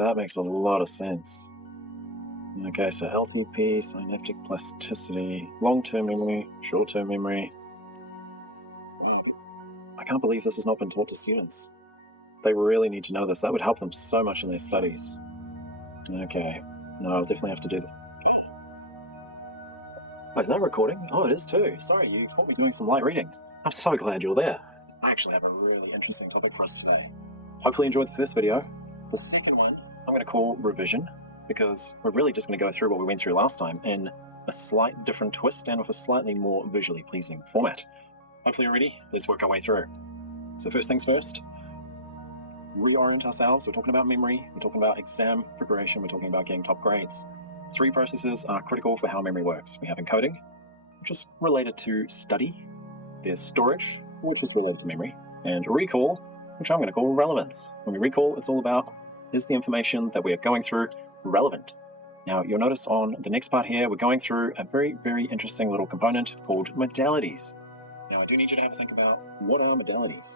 That makes a lot of sense. Okay, so LTP, synaptic plasticity, long-term memory, short-term memory. I can't believe this has not been taught to students. They really need to know this. That would help them so much in their studies. Okay, no, I'll definitely have to do that. Oh, is that recording? Oh, it is too. Sorry, you caught me doing some light reading. I'm so glad you're there. I actually have a really interesting topic for us today. Hopefully you enjoyed the first video. The second one I'm going to call revision, because we're really just going to go through what we went through last time in a slight different twist and with a slightly more visually pleasing format. Hopefully you're ready. Let's work our way through. So first things first, reorient ourselves. We're talking about memory, we're talking about exam preparation, we're talking about getting top grades. 3 processes are critical for how memory works. We have encoding, which is related to study. There's storage, which is related to memory, and recall, which I'm going to call relevance. When we recall, it's all about, is the information that we are going through relevant? Now, you'll notice on the next part here, we're going through a very, very interesting little component called modalities. Now, I do need you to have a think about what are modalities.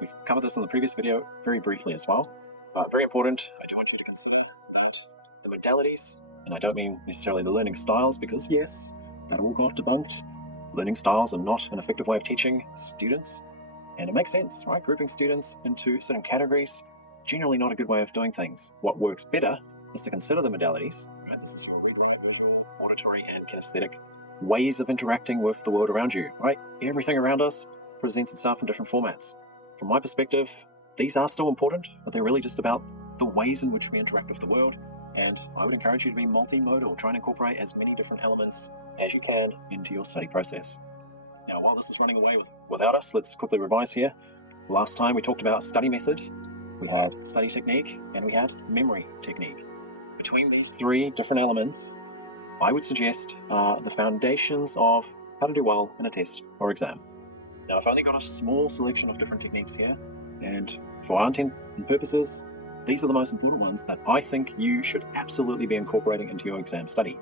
We've covered this in the previous video very briefly as well, but very important. I do want you to consider the modalities, and I don't mean necessarily the learning styles, because yes, that all got debunked. Learning styles are not an effective way of teaching students, and it makes sense, right? Grouping students into certain categories, generally not a good way of doing things. What works better is to consider the modalities, right? This is your read, write, visual, auditory, and kinesthetic ways of interacting with the world around you, right? Everything around us presents itself in different formats. From my perspective, these are still important, but they're really just about the ways in which we interact with the world. And I would encourage you to be multimodal, try and incorporate as many different elements as you can into your study process. Now, while this is running away without us, let's quickly revise here. Last time we talked about study method, we had study technique, and we had memory technique. Between these 3 different elements, I would suggest the foundations of how to do well in a test or exam. Now, I've only got a small selection of different techniques here, and for our intent and purposes, these are the most important ones that I think you should absolutely be incorporating into your exam study.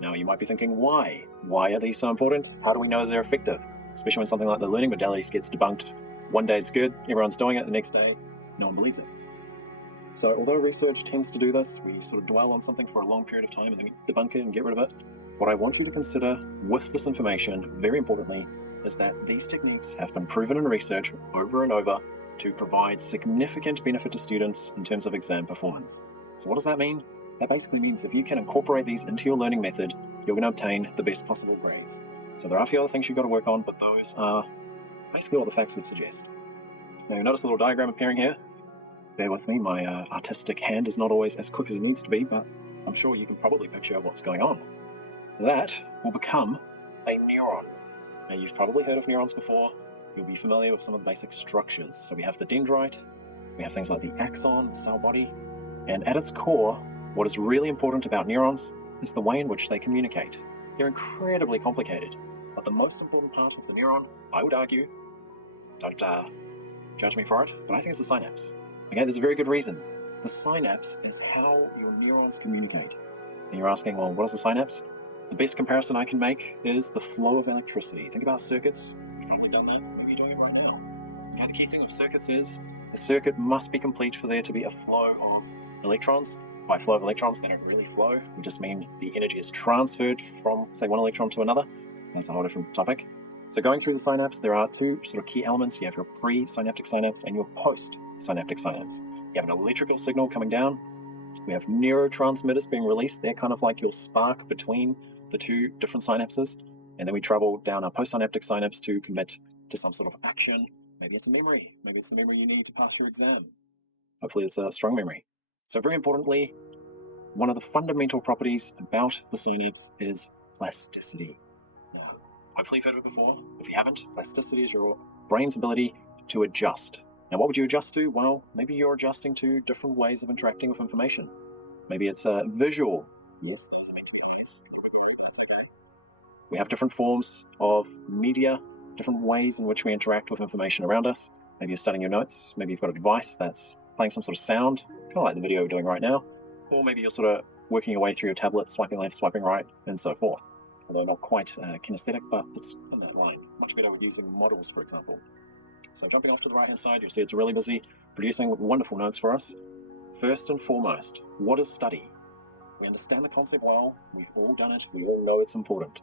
Now, you might be thinking, why? Why are these so important? How do we know they're effective? Especially when something like the learning modalities gets debunked. One day it's good, everyone's doing it, the next day, no one believes it. So although research tends to do this, we sort of dwell on something for a long period of time and then we debunk it and get rid of it. What I want you to consider with this information, very importantly, is that these techniques have been proven in research over and over to provide significant benefit to students in terms of exam performance. So what does that mean? That basically means if you can incorporate these into your learning method, you're going to obtain the best possible grades. So there are a few other things you've got to work on, but those are basically what the facts would suggest. Now you notice a little diagram appearing here. Bear with me, my artistic hand is not always as quick as it needs to be, but I'm sure you can probably picture what's going on. That will become a neuron. Now you've probably heard of neurons before. You'll be familiar with some of the basic structures. So we have the dendrite, we have things like the axon, the cell body, and at its core, what is really important about neurons is the way in which they communicate. They're incredibly complicated, but the most important part of the neuron, I would argue, don't judge me for it, but I think it's the synapse. Okay, there's a very good reason. The synapse is how your neurons communicate. And you're asking, well, what is the synapse? The best comparison I can make is the flow of electricity. Think about circuits. You've probably done that. Maybe you're doing it right now. Now, the key thing of circuits is the circuit must be complete for there to be a flow of electrons. By flow of electrons, they don't really flow. We just mean the energy is transferred from, say, one electron to another. That's a whole different topic. So going through the synapse, there are 2 sort of key elements. You have your pre-synaptic synapse and your post-synaptic synapse. You have an electrical signal coming down. We have neurotransmitters being released. They're kind of like your spark between the 2 different synapses. And then we travel down our postsynaptic synapse to commit to some sort of action. Maybe it's a memory. Maybe it's the memory you need to pass your exam. Hopefully it's a strong memory. So very importantly, one of the fundamental properties about the synapse is plasticity. Hopefully you've heard of it before. If you haven't, plasticity is your brain's ability to adjust. Now, what would you adjust to? Well, maybe you're adjusting to different ways of interacting with information. Maybe it's visual. Yes. We have different forms of media, different ways in which we interact with information around us. Maybe you're studying your notes. Maybe you've got a device that's playing some sort of sound, kind of like the video we're doing right now. Or maybe you're sort of working your way through your tablet, swiping left, swiping right, and so forth. Although not quite kinesthetic, but it's in that line. Much better with using models, for example. So jumping off to the right-hand side, you'll see it's really busy producing wonderful notes for us. First and foremost, what is study? We understand the concept well, we've all done it, we all know it's important.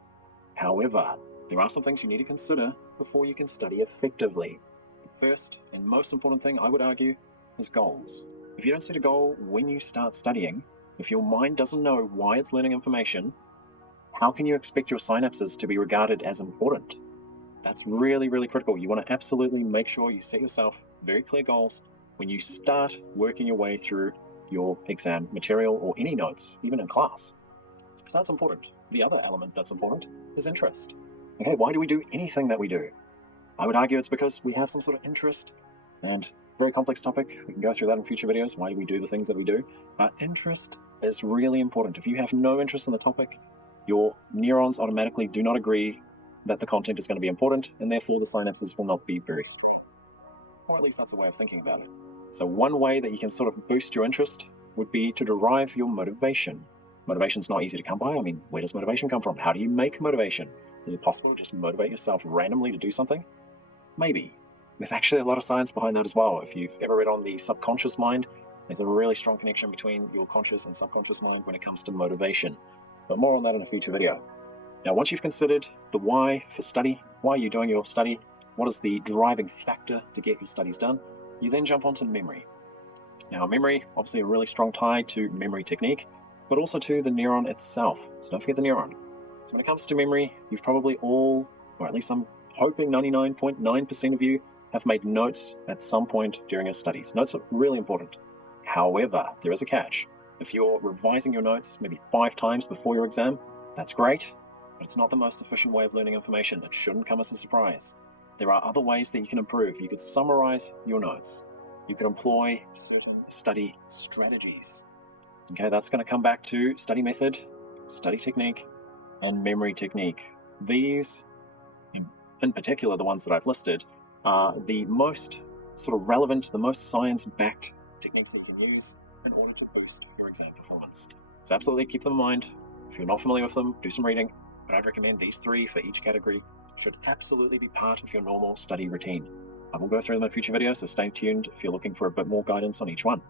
However, there are some things you need to consider before you can study effectively. The first and most important thing, I would argue, is goals. If you don't set a goal when you start studying, if your mind doesn't know why it's learning information, how can you expect your synapses to be regarded as important? That's really, really critical. You want to absolutely make sure you set yourself very clear goals when you start working your way through your exam material or any notes, even in class. So that's important. The other element that's important is interest. Okay, why do we do anything that we do? I would argue it's because we have some sort of interest, and very complex topic. We can go through that in future videos. Why do we do the things that we do? But interest is really important. If you have no interest in the topic, your neurons automatically do not agree that the content is going to be important, and therefore the synapses will not be very, or at least that's a way of thinking about it. So one way that you can sort of boost your interest would be to derive your motivation. Motivation's not easy to come by. I mean, where does motivation come from? How do you make motivation? Is it possible to just motivate yourself randomly to do something? Maybe. There's actually a lot of science behind that as well. If you've ever read on the subconscious mind, there's a really strong connection between your conscious and subconscious mind when it comes to motivation. But more on that in a future video. Now, once you've considered the why for study, why you're doing your study, what is the driving factor to get your studies done, you then jump onto memory. Now, memory, obviously a really strong tie to memory technique, but also to the neuron itself. So don't forget the neuron. So when it comes to memory, you've probably all, or at least I'm hoping 99.9% of you, have made notes at some point during your studies. Notes are really important. However, there is a catch. If you're revising your notes maybe 5 times before your exam, that's great, but it's not the most efficient way of learning information. It shouldn't come as a surprise. There are other ways that you can improve. You could summarize your notes. You could employ certain study strategies. Okay, that's going to come back to study method, study technique, and memory technique. These, in particular, the ones that I've listed, are the most sort of relevant, the most science-backed techniques that you can use in order to boost your exam performance. So absolutely keep them in mind. If you're not familiar with them, do some reading. But I'd recommend these 3 for each category. Should absolutely be part of your normal study routine. I will go through them in future videos, so stay tuned if you're looking for a bit more guidance on each one.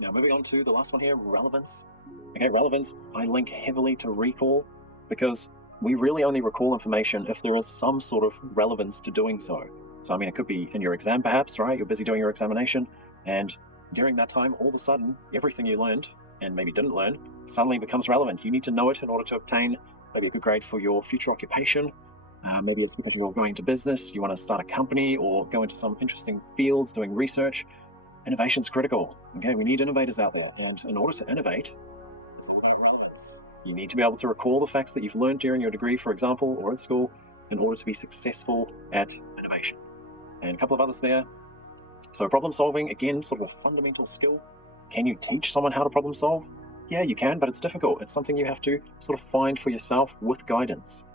Now, moving on to the last one here, relevance. Okay, relevance, I link heavily to recall because we really only recall information if there is some sort of relevance to doing so. So, I mean, it could be in your exam perhaps, right? You're busy doing your examination, and during that time, all of a sudden, everything you learned, and maybe didn't learn, suddenly becomes relevant. You need to know it in order to obtain maybe a good grade for your future occupation. Maybe it's because you're going into business, you want to start a company or go into some interesting fields doing research. Innovation's critical. Okay, we need innovators out there. And in order to innovate, you need to be able to recall the facts that you've learned during your degree, for example, or at school, in order to be successful at innovation. And a couple of others there. So problem solving, again, sort of a fundamental skill. Can you teach someone how to problem solve? Yeah, you can, but it's difficult. It's something you have to sort of find for yourself with guidance.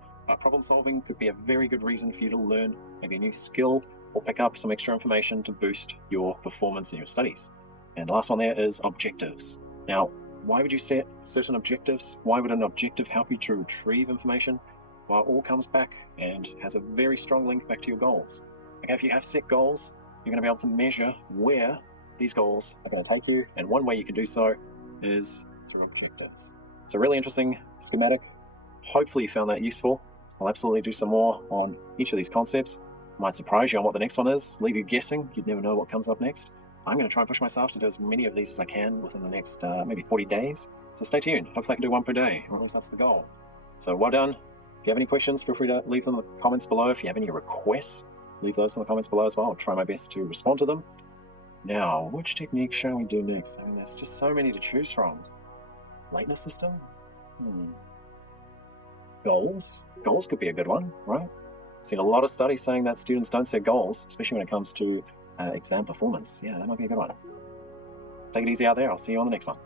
Problem solving could be a very good reason for you to learn maybe a new skill or pick up some extra information to boost your performance in your studies. And the last one there is objectives. Now, why would you set certain objectives? Why would an objective help you to retrieve information? Well, it all comes back and has a very strong link back to your goals. Okay, if you have set goals, you're going to be able to measure where these goals are going to take you. And one way you can do so is through objectives. So really interesting schematic. Hopefully you found that useful. I'll absolutely do some more on each of these concepts. Might surprise you on what the next one is, leave you guessing. You'd never know what comes up next. I'm going to try and push myself to do as many of these as I can within the next maybe 40 days. So stay tuned. Hopefully I can do one per day, or at least that's the goal. So well done. If you have any questions, feel free to leave them in the comments below. If you have any requests, leave those in the comments below as well. I'll try my best to respond to them. Now, which technique shall we do next? I mean, there's just so many to choose from. Lateness system? Goals? Goals could be a good one, right? Seen a lot of studies saying that students don't set goals, especially when it comes to exam performance. Yeah, that might be a good one. Take it easy out there. I'll see you on the next one.